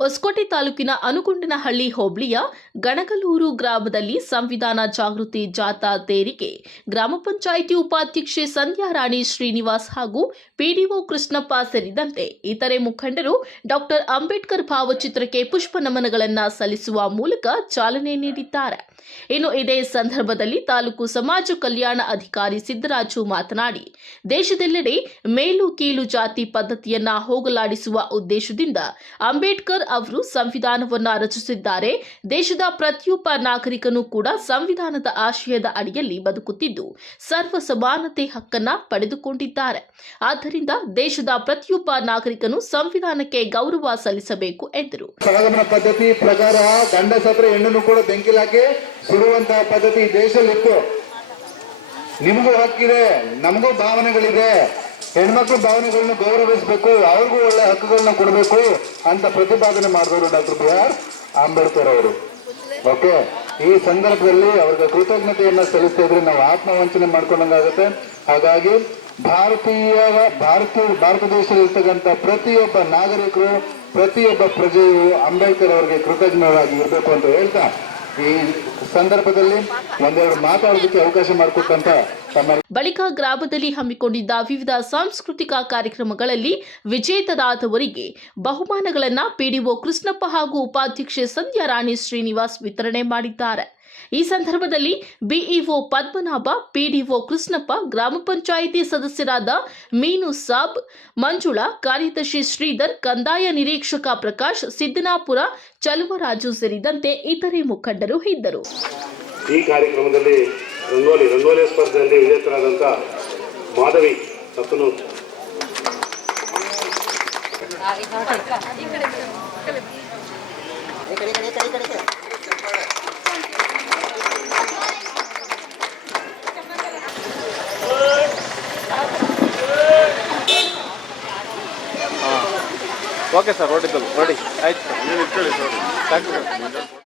ಹೊಸಕೋಟೆ ತಾಲೂಕಿನ ಅನುಗುಂಡನಹಳ್ಳಿ ಹೋಬಳಿಯ ಗಣಗಲೂರು ಗ್ರಾಮದಲ್ಲಿ ಸಂವಿಧಾನ ಜಾಗೃತಿ ಜಾಥಾ ತೇರಿಗೆ ಗ್ರಾಮ ಪಂಚಾಯಿತಿ ಉಪಾಧ್ಯಕ್ಷೆ ಸಂಧ್ಯಾ ರಾಣಿ ಶ್ರೀನಿವಾಸ್ ಹಾಗೂ ಪಿಡಿಒ ಕೃಷ್ಣಪ್ಪ ಸೇರಿದಂತೆ ಇತರೆ ಮುಖಂಡರು ಡಾಕ್ಟರ್ ಅಂಬೇಡ್ಕರ್ ಭಾವಚಿತ್ರಕ್ಕೆ ಪುಷ್ಪ ನಮನಗಳನ್ನು ಸಲ್ಲಿಸುವ ಮೂಲಕ ಚಾಲನೆ ನೀಡಿದ್ದಾರೆ. ಇನ್ನು ಇದೇ ಸಂದರ್ಭದಲ್ಲಿ ತಾಲೂಕು ಸಮಾಜ ಕಲ್ಯಾಣ ಅಧಿಕಾರಿ ಸಿದ್ದರಾಜು ಮಾತನಾಡಿ, ದೇಶದೆಲ್ಲೆಡೆ ಮೇಲು ಕೀಲು ಜಾತಿ ಪದ್ಧತಿಯನ್ನ ಹೋಗಲಾಡಿಸುವ ಉದ್ದೇಶದಿಂದ ಅಂಬೇಡ್ಕರ್ ಅವರು ಸಂವಿಧಾನವನ್ನ ರಚಿಸಿದ್ದಾರೆ ದೇಶದ ಪ್ರತಿಯೊಬ್ಬ ನಾಗರಿಕನೂ ಕೂಡ ಸಂವಿಧಾನದ ಆಶಯದ ಅಡಿಯಲ್ಲಿ ಬದುಕುತ್ತಿದ್ದು ಸರ್ವ ಸಮಾನತೆ ಹಕ್ಕನ್ನ ಪಡೆದುಕೊಂಡಿದ್ದಾರೆ. ಆದ್ದರಿಂದ ದೇಶದ ಪ್ರತಿಯೊಬ್ಬ ನಾಗರಿಕನು ಸಂವಿಧಾನಕ್ಕೆ ಗೌರವ ಸಲ್ಲಿಸಬೇಕು ಎಂದರು. ಸಹಗಮನ ಪದ್ಧತಿ ಪ್ರಕಾರ ಗಂಡ ಸತ್ರ ಕೂಡ ಸುಡುವಂತಹ ಪದ್ಧತಿ ದೇಶದಲ್ಲಿತ್ತು. ನಿಮಗೂ ಹಕ್ಕಿದೆ, ನಮಗೂ ಭಾವನೆಗಳಿದೆ. ಹೆಣ್ಮಕ್ಳ ಭಾವನೆಗಳನ್ನ ಗೌರವಿಸಬೇಕು, ಅವ್ರಿಗೂ ಒಳ್ಳೆ ಹಕ್ಕುಗಳನ್ನ ಕೊಡಬೇಕು ಅಂತ ಪ್ರತಿಪಾದನೆ ಮಾಡಿದವರು ಡಾಕ್ಟರ್ ಬಿ ಆರ್ ಅಂಬೇಡ್ಕರ್ ಅವರು. ಓಕೆ? ಈ ಸಂದರ್ಭದಲ್ಲಿ ಅವ್ರಿಗೆ ಕೃತಜ್ಞತೆಯನ್ನ ಸಲ್ಲಿಸ್ತಾ ಇದ್ರೆ ನಾವು ಆತ್ಮವಂಚನೆ ಮಾಡ್ಕೊಂಡಂಗಾಗುತ್ತೆ. ಹಾಗಾಗಿ ಭಾರತೀಯ ಭಾರತೀಯ, ಭಾರತ ದೇಶದಲ್ಲಿರ್ತಕ್ಕಂಥ ಪ್ರತಿಯೊಬ್ಬ ನಾಗರಿಕರು, ಪ್ರತಿಯೊಬ್ಬ ಪ್ರಜೆಯು ಅಂಬೇಡ್ಕರ್ ಅವರಿಗೆ ಕೃತಜ್ಞರಾಗಿ ಇರಬೇಕು ಅಂತ ಹೇಳ್ತಾ ಈ ಸಂದರ್ಭದಲ್ಲಿ ಒಂದೆರಡು ಮಾತಾಡೋದಕ್ಕೆ ಅವಕಾಶ ಮಾಡಿಕೊಟ್ಟಂತ ಬಳಿಕ ಗ್ರಾಮದಲ್ಲಿ ಹಮ್ಮಿಕೊಂಡಿದ್ದ ವಿವಿಧ ಸಾಂಸ್ಕೃತಿಕ ಕಾರ್ಯಕ್ರಮಗಳಲ್ಲಿ ವಿಜೇತರಾದವರಿಗೆ ಬಹುಮಾನಗಳನ್ನು ಪಿಡಿಒ ಕೃಷ್ಣಪ್ಪ ಹಾಗೂ ಉಪಾಧ್ಯಕ್ಷೆ ಸಂಧ್ಯಾ ರಾಣಿ ಶ್ರೀನಿವಾಸ್ ವಿತರಣೆ ಮಾಡಿದ್ದಾರೆ. ಈ ಸಂದರ್ಭದಲ್ಲಿ ಬಿಇಒ ಪದ್ಮನಾಭ ಪಿಡಿಒ ಕೃಷ್ಣಪ್ಪ ಗ್ರಾಮ ಪಂಚಾಯಿತಿ ಸದಸ್ಯರಾದ ಮೀನು ಸಾಬ್ ಮಂಜುಳಾ ಕಾರ್ಯದರ್ಶಿ ಶ್ರೀಧರ್ ಕಂದಾಯ ನಿರೀಕ್ಷಕ ಪ್ರಕಾಶ್ ಸಿದ್ದನಾಪುರ ಚಲುವರಾಜು ಸೇರಿದಂತೆ ಇತರೆ ಮುಖಂಡರು ಇದ್ದರು ಈ ಕಾರ್ಯಕ್ರಮದಲ್ಲಿ ರಂಗೋಲಿ ರಂಗೋಲಿ ಸ್ಪರ್ಧೆಯಲ್ಲಿ ವಿಜೇತರಾದಂಥ ಮಾಧವಿ ಸತ್ತನೂರು ಓಕೆ ಸರ್ ಹೊಡಿದ್ದಲ್ಲ ನೋಡಿ ಆಯ್ತು ಸರ್. ನೀವು ಇಟ್ಕೊಳ್ಳಿ ಸರ್. ಸಾಕು ಸರ್.